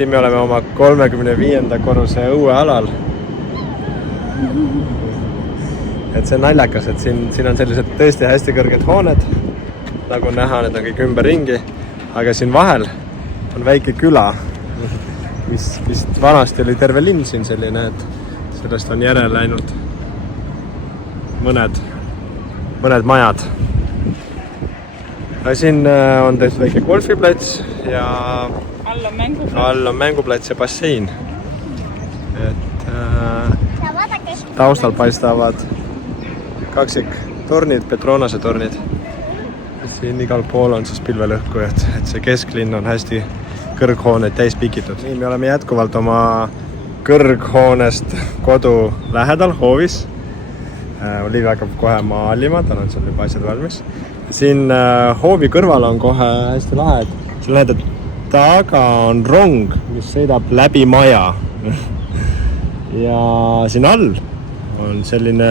siin me oleme oma 35. korruse õuealal. Et see on naljakas, et siin on sellised tõesti hästi kõrged hooned. Nagu näha, need on kõik ümber ringi. Aga siin vahel on väike küla, mis vist vanasti oli terve linn siin selline, et sellest on järele läinud mõned majad. Siin on tehtud väike golfiplats ja all on mänguplats ja bassein. Et taustal paistavad kaksiktornid, Petronase tornid. Siin igal pool on siis pilvelõhkujad, et see kesklinn on hästi kõrghooned täis pikitud. Nii me oleme jätkuvalt oma kõrghoonest kodu lähedal, hoovis. Olivia hakkab kohe maalima, tal on seal juba asjad valmis. Siin hoovi kõrval on kohe hästi lahe, et siin näed, et taga on rong, mis sõidab läbi maja. Ja siin all on selline,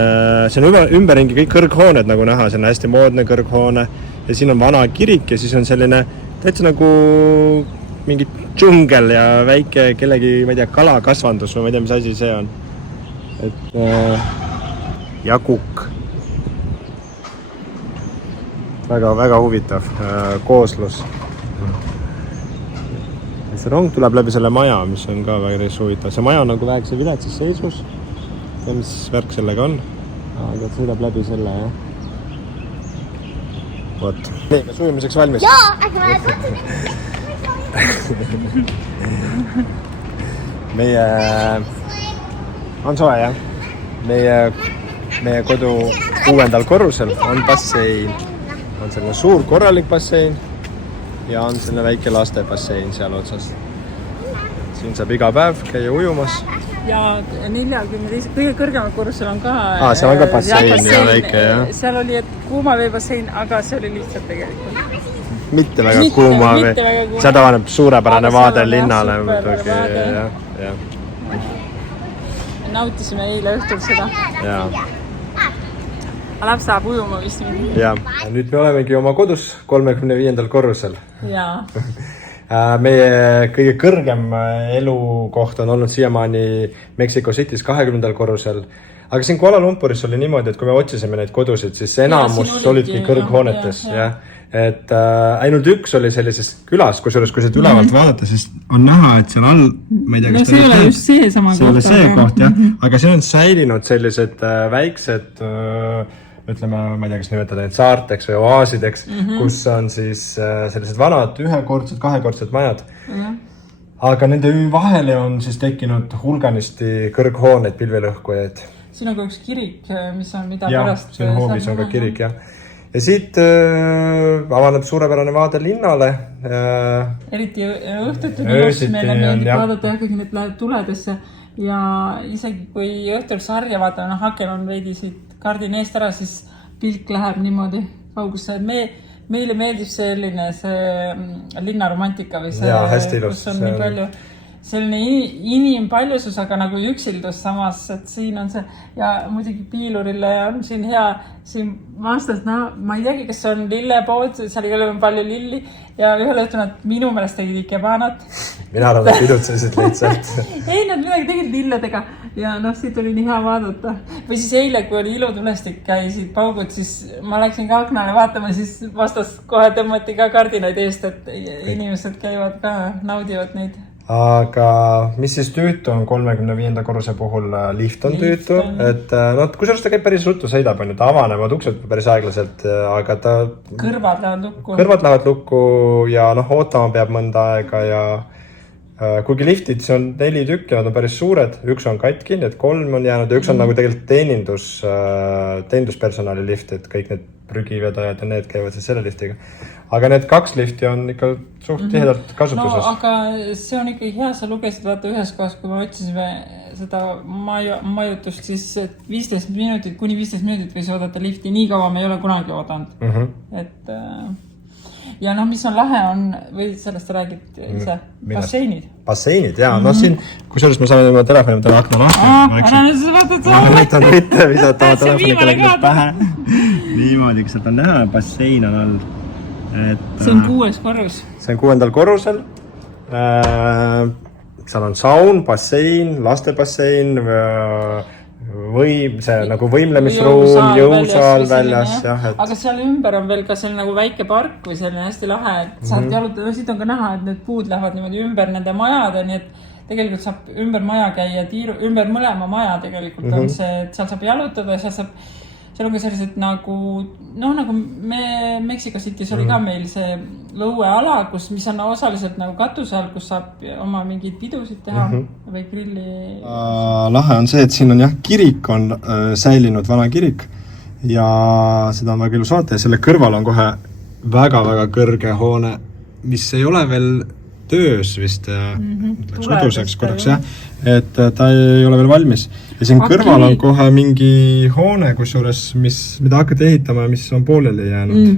see on ümberringi kõik kõrghooned, nagu näha, see on hästi moodne kõrghoone ja siin on vana kirik ja siis on selline täitsa nagu mingi džungel ja väike kellegi, ma ei tea, kalakasvandus või ma ei tea, mis asi see on. Et ja kukk. Väga huvitav kooslus. See rong tuleb läbi selle maja, mis on ka väga huvitav. See maja on nagu väikse viletsis seisus. Mis värk sellega on, aga sõidab läbi selle, jah. Võt. Nii, kas ujumiseks valmis? Jaa, aga ma Meie on soe, jah. Meie kodu 6. korrusel on bassein. On selline suur korralik bassein ja on selline väike laste bassein seal otsas. Siin saab iga päev käia ujumas. Ja 42, kõige kõrgemal korrusel on ka... see on ka bassein ja väike, jah. Seal oli kuumaveebassein, aga see oli lihtsalt tegelikult. Mitte väga kuuma või... Seda avaneb suurepärane vaade linnale. Ja. Nautisime eile õhtul seda. Ja. Alav saab ujuma vist. Ja. Nüüd me olemegi oma kodus 35. korrusel. Jaa. Meie kõige kõrgem elukoht on olnud siiamaani Mexico City's 20. korrusel. Aga siin Kuala Lumpuris oli niimoodi, et kui me otsisime neid kodusid, siis enamus olidki kõrghoonetes. Et ainult üks oli sellises külas, kusjuures kui seda ülevalt vaadata, siis on näha, et seal all, ma ei tea, kas see ei ole just see sama koht. See ei ole see koht, jah. Aga siin on säilinud sellised väiksed... ütleme, ma ei tea, kas nimetada neid saarteks või oaasideks, kus on siis sellised vanad ühekordsed, kahekordsed majad. Aga nende vahele on siis tekkinud hulganisti kõrghooneid, pilvelõhkujaid. Siin on ka üks kirik, mis on mida pärast... siin hoovis on ka kirik, jah. Ja siit avaneb suurepärane vaade linnale. Eriti õhtuti meile meeldib vaadata kõik need läheb tuledesse ja isegi kui õhtul sarja vaatame, hakel on veidi siit kardin eest ära, siis pilk läheb niimoodi kaugusse. Meile meeldib selline see linnaromantika või see, kus on nii palju selline inimpaljusus, aga nagu üksildus samas, et siin on see ja muidugi piilurile on siin hea siin vastas, ma ei teagi, kas on lillepood, seal ei ole palju lilli ja ühel õhtul nad minu meelest tegid ikebanat. Mina arvan, et pidutsesid lihtsalt. Ei, nad midagi tegid lilledega ja siit oli nii hea vaadata. Või siis eile, kui oli ilutulestik, käisid paugud, siis ma läksin ka aknale vaatama, siis vastas kohe tõmmati ka kardinaid eest, et inimesed käivad ka, naudivad neid. Aga mis siis tüütu on 35. korruse puhul? Lift on tüütu, et kusjuures ta käib päris ruttu sõidab, on ju, ta avanevad uksed päris aeglaselt, aga ta... Kõrvad lähevad lukku ja ootama peab mõnda aega ja kuigi liftid, see on 4 tükki, nad on päris suured, üks on katki, need 3 on jäänud ja üks on nagu tegelikult teeninduspersonali lift, et kõik need prügivedajad ja need käivad siis selle liftiga. Aga need 2 lifti on ikka suht tihedalt kasutuses. No, aga see on ikka hea, sa lugesid vaata ühes kohas, kui me otsisime seda majutust, siis 15 minutit, kuni 15 minutit võis oodata lifti, nii kaua me ei ole kunagi oodanud. Et... Ja mis on lahe on, või sellest räägid ise, basseinid. Basseinid, jaa. Siin, kusjuures me saame oma telefoni võtta akna lahti. Ära sa vaatad sa. Ma võtan mitte visata oma telefoni kellegi pähe. Niimoodi, kas sealt on näha, bassein on all. See on 6. korrus. See on 6. korrusel. seal on saun, bassein, lastebassein või see nagu võimlemisruum, jõusaal väljas. Aga seal ümber on veel ka selline nagu väike park või selline hästi lahe, et saad jalutada, siit on ka näha, et need puud lähevad niimoodi ümber nende majade, nii et tegelikult saab ümber maja käia, ümber mõlema maja tegelikult on see, et seal saab jalutada ja seal on ka sellised nagu, nagu Mexico City's oli ka meil see lõueala, mis on osaliselt nagu katuse all, kus saab oma mingeid pidusid teha või grilli. Lahe on see, et siin on kirik on säilinud, vana kirik ja seda on väga ilus vaata ja selle kõrval on kohe väga-väga kõrge hoone, mis ei ole veel töös vist läks uduseks korraks, et ta ei ole veel valmis. Ja siin kõrval on kohe mingi hoone, kusjuures, mida hakati ehitama ja mis on pooleli jäänud.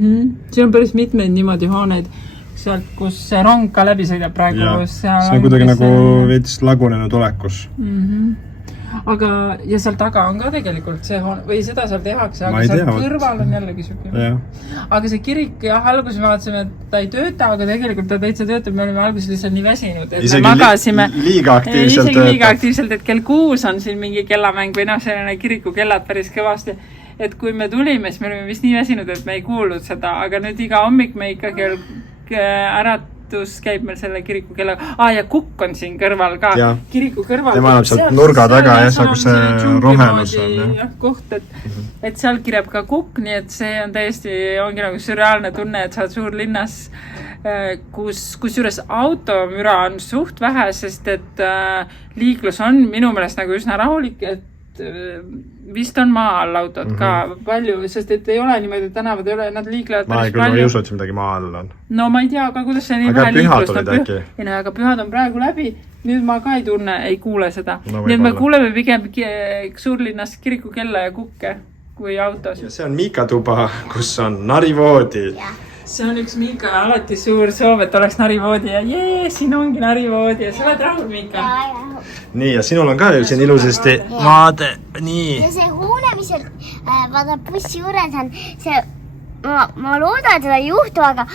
Siin on päris mitmeid niimoodi hooneid, sealt, kus see rong ka läbi sõidab praegu. See on kuidagi nagu veits lagunenud olekus. Aga, ja seal taga on ka tegelikult see hoone, või seda seal tehakse, aga seal kõrval on jällegi sügi. Aga see kirik, alguses me vaatasime, et ta ei tööta, aga tegelikult ta täitsa töötab, me olime alguses lihtsalt nii väsinud, et me magasime. Liiga aktiivselt, et kell 6 on siin mingi kellamäng või selline kiriku kellad päris kõvasti. Et kui me tulime, siis me olime vist nii väsinud, et me ei kuulnud seda, aga nüüd iga hommik me ikkagi käib meil selle kiriku kellaga. Ja kukk on siin kõrval ka. Kiriku kõrval. Tema annab sealt nurga taga, kus see rohelus on. Koht, et seal kirjab ka kukk, nii et see on täiesti, ongi nagu sürreaalne tunne, et sa oled suur linnas, kusjuures automüra on suht vähe, sest et liiklus on minu meelest nagu üsna rahulik, et vist on maa all autod ka palju, sest et ei ole niimoodi, et tänavad ei ole, nad liiklevad päris palju. Ma ei usu, et see midagi maa all on. No ma ei tea, aga kuidas see nii vähe liiklust on. Aga pühad on praegu läbi, nüüd ma ka ei tunne, ei kuule seda. Nii et me kuuleme pigem suurlinnas kiriku kella ja kukke kui autos. See on Miika tuba, kus on narivoodi. See on üks Miika alati suur soov, et oleks narivoodi ja siin ongi narivoodi ja sa oled rahul, Miika? Nii, ja sinul on ka ju siin ilusasti vaade, nii. Ja see hoone, mis vaata bussi juures on, see, ma loodan, et seda ei juhtu, aga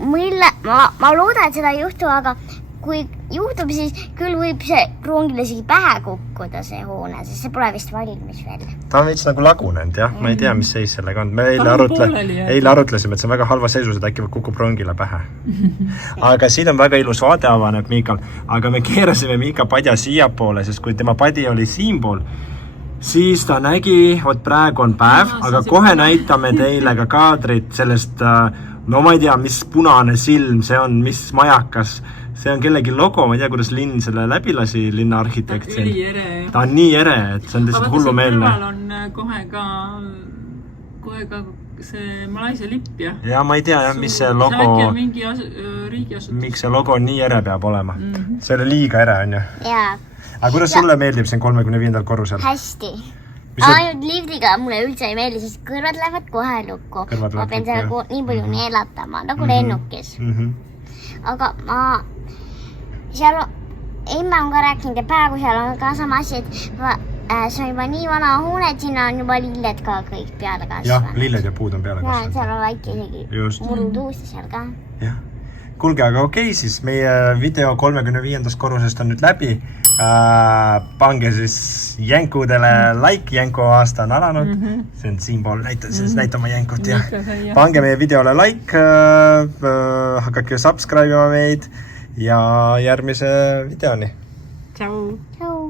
ma loodan, et seda ei juhtu, aga kui juhtub, siis küll võib see rongile isegi pähe kukkuda see hoone, sest see pole vist valmis veel. Ta on veits nagu lagunenud, ma ei tea, mis seis sellega on. Me eile arutlesime, et see on väga halva seisus, et äkki kukub rongile pähe. Aga siin on väga ilus vaade avaneb Miikal, aga me keerasime Miika padja siia poole, sest kui tema padi oli siin pool, siis ta nägi, praegu on päev, aga kohe näitame teile ka kaadrit sellest, no ma ei tea, mis punane silm see on, mis majakas. See on kellegi logo, ma ei tea, kuidas linn selle läbi lasi, linna arhitekt siin. Ta on nii ere, et see on lihtsalt hullumeelne. Kõrval on kohe ka see Malaisia lipp, jah? Ja ma ei tea, mis see logo... See äkki on mingi riigiasutus. Miks see logo nii ere peab olema? See oli liiga ere, on ju? Jaa. Aga kuidas sulle meeldib siin 35. korrusel? Hästi. Ainult liftiga mulle üldse ei meeldi, sest kõrvad lähevad kohe lukku. Ma pean selle nii palju neelatama, nagu lennukis. Aga seal emme on ka rääkinud ja praegu seal on ka sama asi, et see on juba nii vana hoone, et sinna on juba lilled ka kõik peale kasvanud. Jah, lilled ja puud on peale kasvanud. Seal on väike isegi murutuusti seal ka. Jah. Kuulge, aga okei, siis meie video 35. korrusest on nüüd läbi. Pange siis jänkudele like, jänku aasta on alanud. See on siinpool, näita oma jänkut. Pange meie videole like, hakake subscribe ima meid ja järgmise videoni. Tšau! Tšau!